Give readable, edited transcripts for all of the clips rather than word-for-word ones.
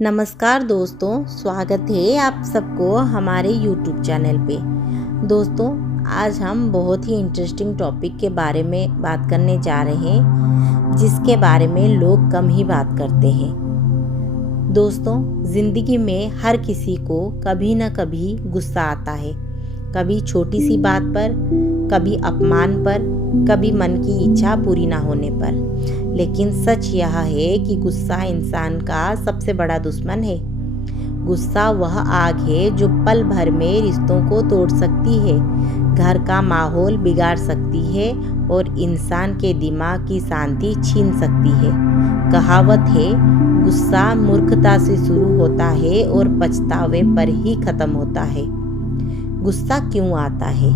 नमस्कार दोस्तों, स्वागत है आप सबको हमारे YouTube चैनल पे। दोस्तों, आज हम बहुत ही इंटरेस्टिंग टॉपिक के बारे में बात करने जा रहे हैं, जिसके बारे में लोग कम ही बात करते हैं। दोस्तों, ज़िंदगी में हर किसी को कभी न कभी गुस्सा आता है। कभी छोटी सी बात पर, कभी अपमान पर, कभी मन की इच्छा पूरी ना होने पर। लेकिन सच यह है कि गुस्सा इंसान का सबसे बड़ा दुश्मन है। गुस्सा वह आग है जो पल भर में रिश्तों को तोड़ सकती है, घर का माहौल बिगाड़ सकती है और इंसान के दिमाग की शांति छीन सकती है। कहावत है, गुस्सा मूर्खता से शुरू होता है और पछतावे पर ही खत्म होता है। गुस्सा क्यों आता है?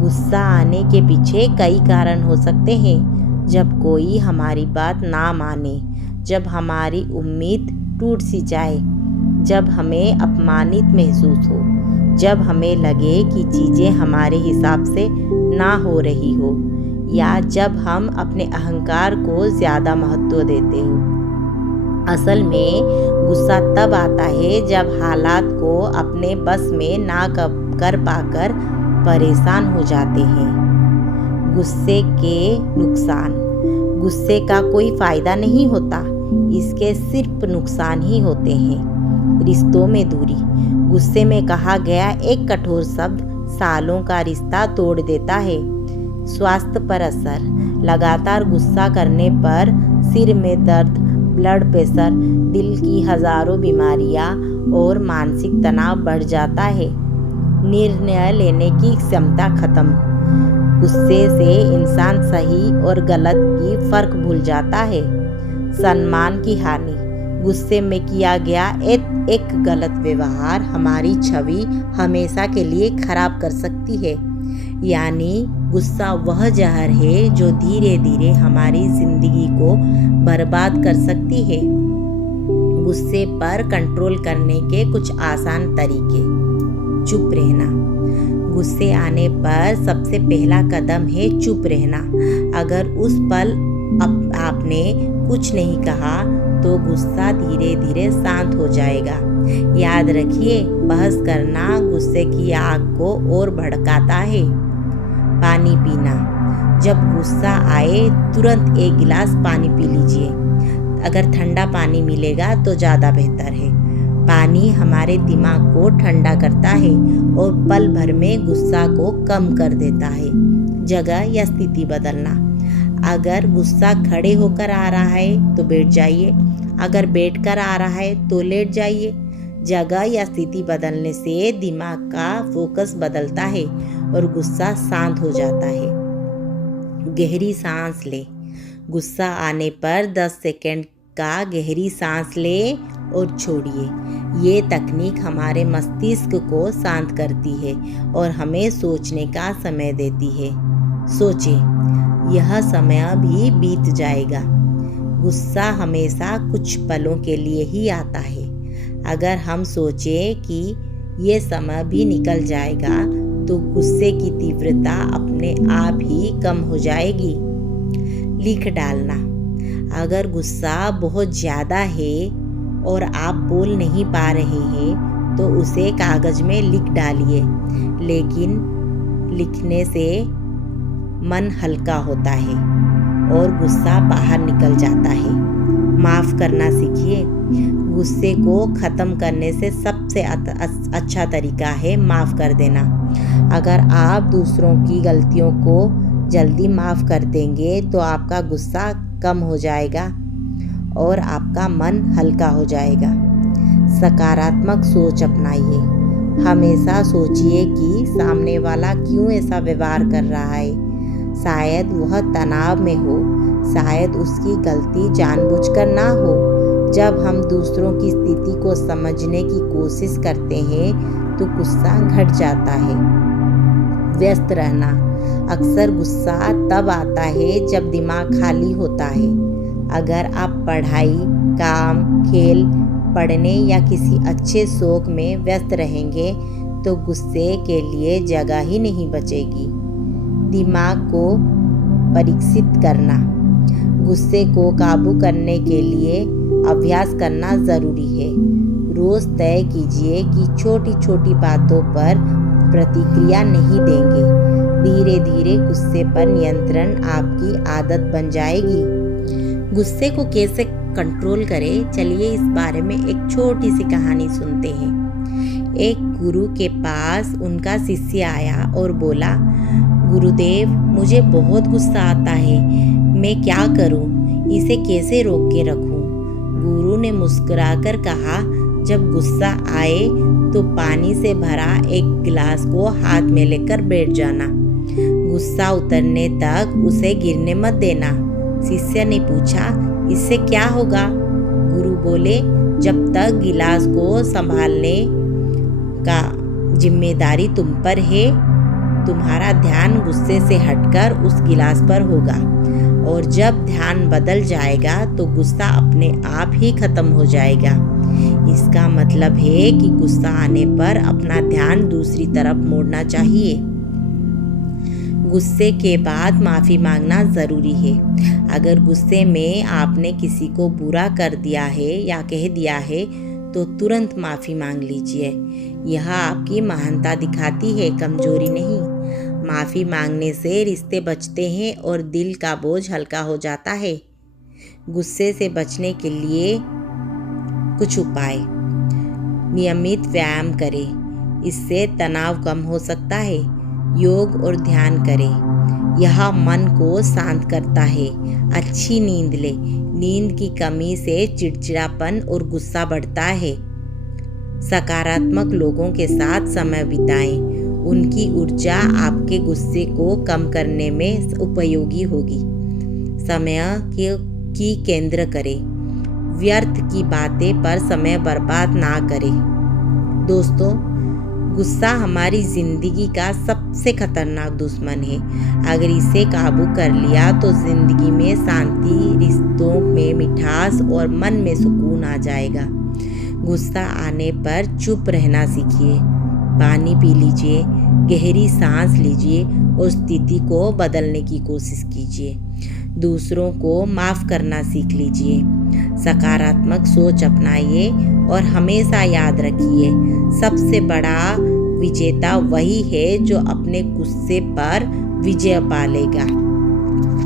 गुस्सा आने के पीछे कई कारण हो सकते हैं। जब कोई हमारी बात ना माने, जब हमारी उम्मीद टूट सी जाए, जब हमें अपमानित महसूस हो, जब हमें लगे कि चीज़ें हमारे हिसाब से ना हो रही हो, या जब हम अपने अहंकार को ज़्यादा महत्व देते हो। असल में गुस्सा तब आता है जब हालात को अपने बस में ना कर पाकर परेशान हो जाते हैं। गुस्से के नुकसान। गुस्से का कोई फ़ायदा नहीं होता, इसके सिर्फ नुकसान ही होते हैं। रिश्तों में दूरी। गुस्से में कहा गया एक कठोर शब्द सालों का रिश्ता तोड़ देता है। स्वास्थ्य पर असर। लगातार गुस्सा करने पर सिर में दर्द, ब्लड प्रेशर, दिल की हज़ारों बीमारियां और मानसिक तनाव बढ़ जाता है। निर्णय लेने की क्षमता खत्म। गुस्से से इंसान सही और गलत की फर्क भूल जाता है। सम्मान की हानि। गुस्से में किया गया एक गलत व्यवहार हमारी छवि हमेशा के लिए खराब कर सकती है। यानी गुस्सा वह जहर है जो धीरे धीरे हमारी जिंदगी को बर्बाद कर सकती है। गुस्से पर कंट्रोल करने के कुछ आसान तरीके। चुप रहना। गुस्से आने पर सबसे पहला कदम है चुप रहना। अगर उस पल आपने कुछ नहीं कहा तो गुस्सा धीरे धीरे शांत हो जाएगा। याद रखिए, बहस करना गुस्से की आग को और भड़काता है। पानी पीना। जब गुस्सा आए तुरंत एक गिलास पानी पी लीजिए। अगर ठंडा पानी मिलेगा तो ज़्यादा बेहतर है। पानी हमारे दिमाग को ठंडा करता है और पल भर में गुस्सा को कम कर देता है। जगह या स्थिति बदलना। अगर गुस्सा खड़े होकर आ रहा है तो बैठ जाइए, अगर बैठकर आ रहा है तो लेट जाइए। जगह या स्थिति बदलने से दिमाग का फोकस बदलता है और गुस्सा शांत हो जाता है। गहरी सांस ले। गुस्सा आने पर 10 सेकंड का गहरी सांस ले और छोड़िए। ये तकनीक हमारे मस्तिष्क को शांत करती है और हमें सोचने का समय देती है। सोचें, यह समय भी बीत जाएगा। गुस्सा हमेशा कुछ पलों के लिए ही आता है। अगर हम सोचें कि ये समय भी निकल जाएगा तो गुस्से की तीव्रता अपने आप ही कम हो जाएगी। लिख डालना। अगर गुस्सा बहुत ज़्यादा है और आप बोल नहीं पा रहे हैं तो उसे कागज़ में लिख डालिए। लेकिन लिखने से मन हल्का होता है और गुस्सा बाहर निकल जाता है। माफ़ करना सीखिए। गुस्से को ख़त्म करने से सबसे अच्छा तरीका है माफ़ कर देना। अगर आप दूसरों की गलतियों को जल्दी माफ़ कर देंगे तो आपका गुस्सा कम हो जाएगा और आपका मन हल्का हो जाएगा। सकारात्मक सोच अपनाइए। हमेशा सोचिए कि सामने वाला क्यों ऐसा व्यवहार कर रहा है। शायद वह तनाव में हो, शायद उसकी गलती जानबूझकर ना हो। जब हम दूसरों की स्थिति को समझने की कोशिश करते हैं तो गुस्सा घट जाता है। व्यस्त रहना। अक्सर गुस्सा तब आता है जब दिमाग खाली होता है। अगर आप पढ़ाई, काम, खेल, पढ़ने या किसी अच्छे शौक में व्यस्त रहेंगे तो गुस्से के लिए जगह ही नहीं बचेगी। दिमाग को परीक्षित करना। गुस्से को काबू करने के लिए अभ्यास करना ज़रूरी है। रोज़ तय कीजिए कि छोटी छोटी बातों पर प्रतिक्रिया नहीं देंगे। धीरे धीरे गुस्से पर नियंत्रण आपकी आदत बन जाएगी। गुस्से को कैसे कंट्रोल करें, चलिए इस बारे में एक छोटी सी कहानी सुनते हैं। एक गुरु के पास उनका शिष्य आया और बोला, गुरुदेव, मुझे बहुत गुस्सा आता है, मैं क्या करूं? इसे कैसे रोक के रखूं? गुरु ने मुस्कुराकर कहा, जब गुस्सा आए तो पानी से भरा एक गिलास को हाथ में लेकर बैठ जाना। गुस्सा उतरने तक उसे गिरने मत देना। शिष्य ने पूछा, इससे क्या होगा? गुरु बोले, जब तक गिलास को संभालने का जिम्मेदारी तुम पर है, तुम्हारा ध्यान गुस्से से हटकर उस गिलास पर होगा, और जब ध्यान बदल जाएगा तो गुस्सा अपने आप ही खत्म हो जाएगा। इसका मतलब है कि गुस्सा आने पर अपना ध्यान दूसरी तरफ मोड़ना चाहिए। गुस्से के बाद माफ़ी मांगना ज़रूरी है। अगर गुस्से में आपने किसी को बुरा कर दिया है या कह दिया है तो तुरंत माफ़ी मांग लीजिए। यह आपकी महानता दिखाती है, कमजोरी नहीं। माफ़ी मांगने से रिश्ते बचते हैं और दिल का बोझ हल्का हो जाता है। गुस्से से बचने के लिए कुछ उपाय। नियमित व्यायाम करें, इससे तनाव कम हो सकता है। योग और ध्यान करें, यह मन को शांत करता है। अच्छी नींद लें, नींद की कमी से चिड़चिड़ापन और गुस्सा बढ़ता है। सकारात्मक लोगों के साथ समय बिताएं, उनकी ऊर्जा आपके गुस्से को कम करने में उपयोगी होगी। समय की केंद्र करें, व्यर्थ की बातें पर समय बर्बाद ना करें। दोस्तों, गुस्सा हमारी ज़िंदगी का सबसे खतरनाक दुश्मन है। अगर इसे काबू कर लिया तो ज़िंदगी में शांति, रिश्तों में मिठास और मन में सुकून आ जाएगा। गुस्सा आने पर चुप रहना सीखिए, पानी पी लीजिए, गहरी सांस लीजिए और स्थिति को बदलने की कोशिश कीजिए। दूसरों को माफ़ करना सीख लीजिए, सकारात्मक सोच अपनाइए और हमेशा याद रखिए, सबसे बड़ा विजेता वही है जो अपने गुस्से पर विजय पा लेगा।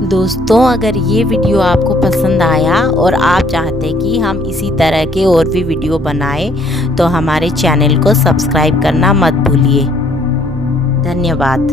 दोस्तों, अगर ये वीडियो आपको पसंद आया और आप चाहते हैं कि हम इसी तरह के और भी वीडियो बनाएं तो हमारे चैनल को सब्सक्राइब करना मत भूलिए। धन्यवाद।